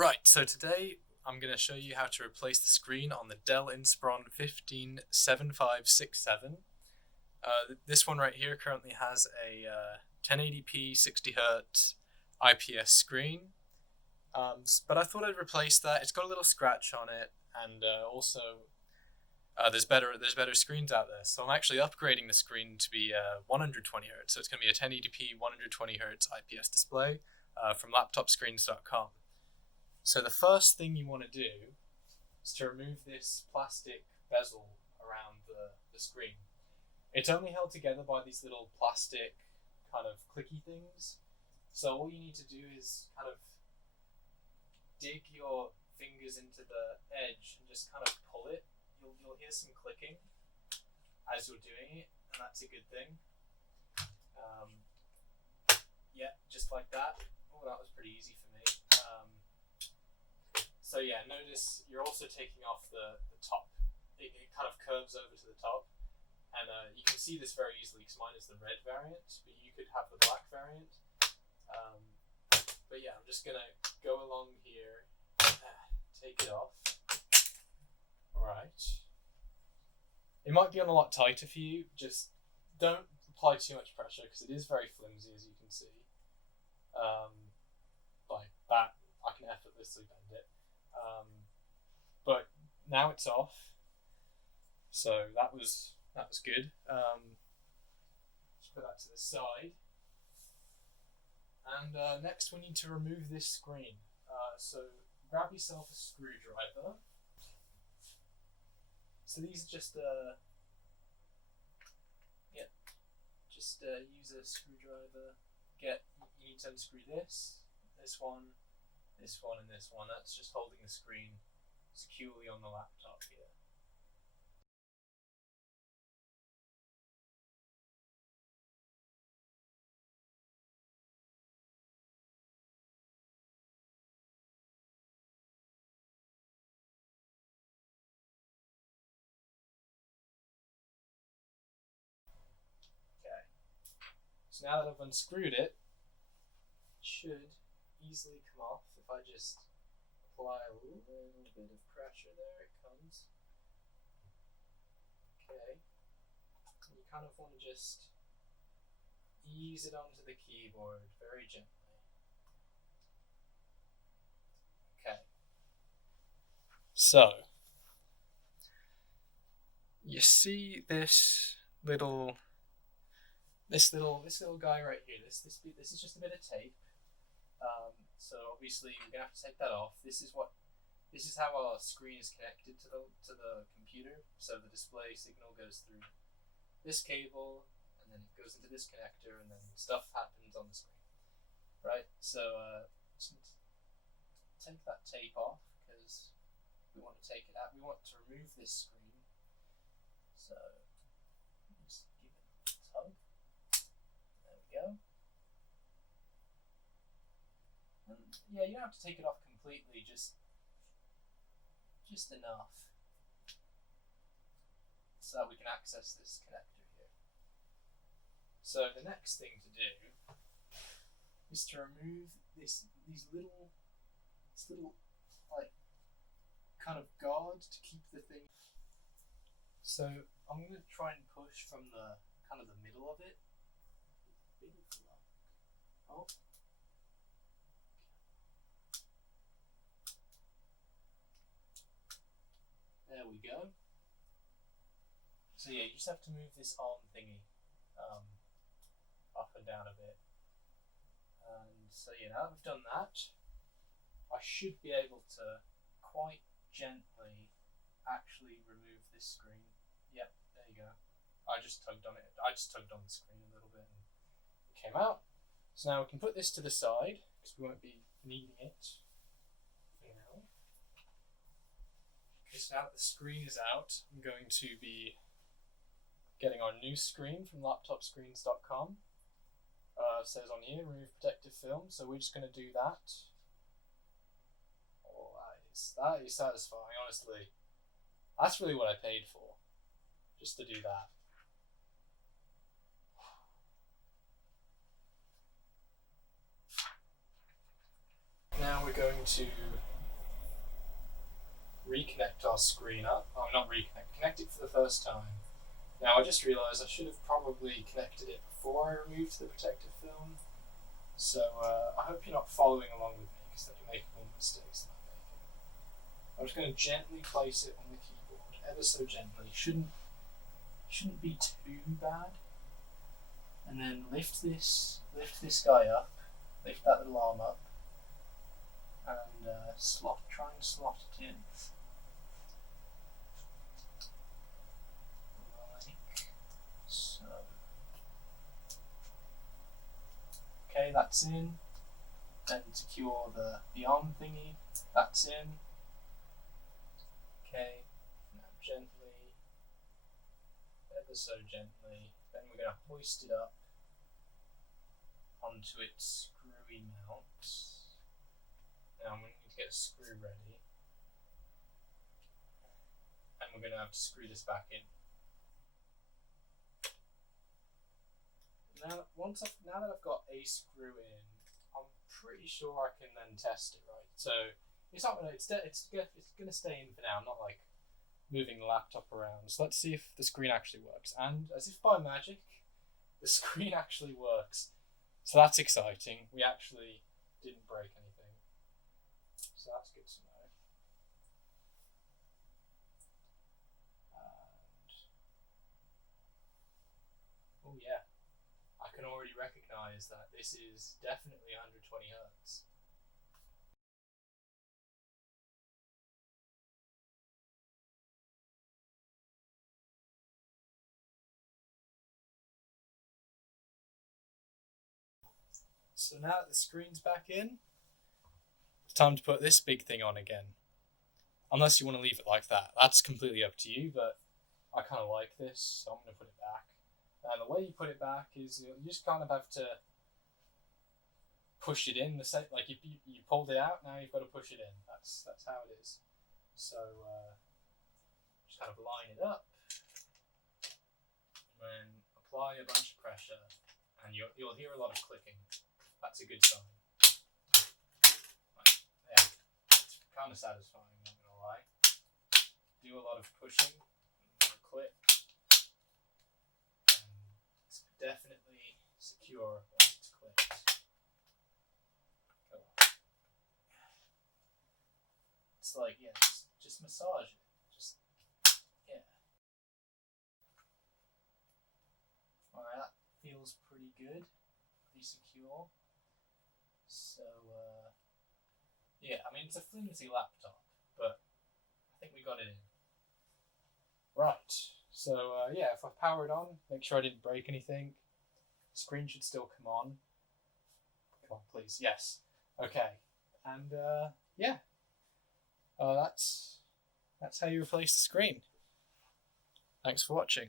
Right, so today I'm going to show you how to replace the screen on the Dell Inspiron 157567. This one right here currently has a 1080p 60Hz IPS screen, but I thought I'd replace that. It's got a little scratch on it, and also there's better screens out there. So I'm actually upgrading the screen to be 120Hz, so it's going to be a 1080p 120Hz IPS display from laptopscreens.com. So the first thing you want to do is to remove this plastic bezel around the screen. It's only held together by these little plastic kind of clicky things. So all you need to do is kind of dig your fingers into the edge and just kind of pull it. You'll hear some clicking as you're doing it, and that's a good thing. Yeah, just like that. Oh, that was pretty easy for me. So yeah, notice you're also taking off the top. It kind of curves over to the top. And you can see this very easily because mine is the red variant, but you could have the black variant. But yeah, I'm just going to go along here, take it off. Alright. It might be on a lot tighter for you. Just don't apply too much pressure because it is very flimsy, as you can see. Like that, I can effortlessly bend it. But now it's off. So that was good. Just put that to the side. And next we need to remove this screen. So grab yourself a screwdriver. So these are just use a screwdriver. You need to unscrew this one, and this one. That's just holding the screen securely on the laptop here. Okay. So now that I've unscrewed it, should easily come off if I just apply a little bit of pressure. There it comes. Okay. And you kind of want to just ease it onto the keyboard very gently. Okay. So you see this little guy right here. This is just a bit of tape. So obviously we're gonna have to take that off. This is how our screen is connected to the computer. So the display signal goes through this cable, and then it goes into this connector, and then stuff happens on the screen. Right? So just take that tape off because we want to take it out. We want to remove this screen. So just give it a tug. There we go. And yeah, you don't have to take it off completely, just enough so that we can access this connector here. So the next thing to do is to remove this little like kind of guard to keep the thing. So I'm going to try and push from the kind of the middle of it. Oh. There we go. So yeah, you just have to move this arm thingy up and down a bit. And so yeah, now that we've done that, I should be able to quite gently actually remove this screen. Yep, there you go. I just tugged on it. I just tugged on the screen a little bit and it came out. So now we can put this to the side because we won't be needing it for now. Okay, so now that the screen is out, I'm going to be getting our new screen from laptopscreens.com. It says on here, remove protective film, so we're just going to do that. Oh, that is satisfying, honestly. That's really what I paid for, just to do that. Now we're going to reconnect our screen up. Oh, not reconnect, connect it for the first time. Now I just realised I should have probably connected it before I removed the protective film. So I hope you're not following along with me, because then you make more mistakes than I'm making. I'm just going to gently place it on the keyboard, ever so gently. Shouldn't be too bad. And then lift this guy up, lift that little arm up, and try and slot it in. Like so. Okay, that's in. Then secure the arm thingy, that's in. Okay, now gently, ever so gently, then we're going to hoist it up onto its screwy mount. Now I'm going to need to get a screw ready, and we're going to have to screw this back in. Now that I've got a screw in, I'm pretty sure I can then test it, right? So it's not gonna, it's gonna stay in for now. I'm not like moving the laptop around. So let's see if the screen actually works. And as if by magic, the screen actually works. So that's exciting. We actually didn't break anything. So that's good to know. And oh yeah, I can already recognize that this is definitely 120 Hertz. So now that the screen's back in, it's time to put this big thing on again. Unless you want to leave it like that. That's completely up to you, but I kind of like this, so I'm going to put it back. And the way you put it back is you just kind of have to push it in. Like if you pulled it out, now you've got to push it in. That's how it is. So just kind of line it up, and then apply a bunch of pressure, and you'll hear a lot of clicking. That's a good sign. Right, yeah, it's kind of satisfying, not gonna lie. Do a lot of pushing, click, and it's definitely secure once it's clicked. Go on. It's like, yeah, just massage it. Just, yeah. Alright, that feels pretty good, pretty secure. So, yeah, I mean, it's a flimsy laptop, but I think we got it in. Right, so yeah, if I power it on, make sure I didn't break anything. Screen should still come on. Come on, please. Yes. Okay. And yeah, that's how you replace the screen. Thanks for watching.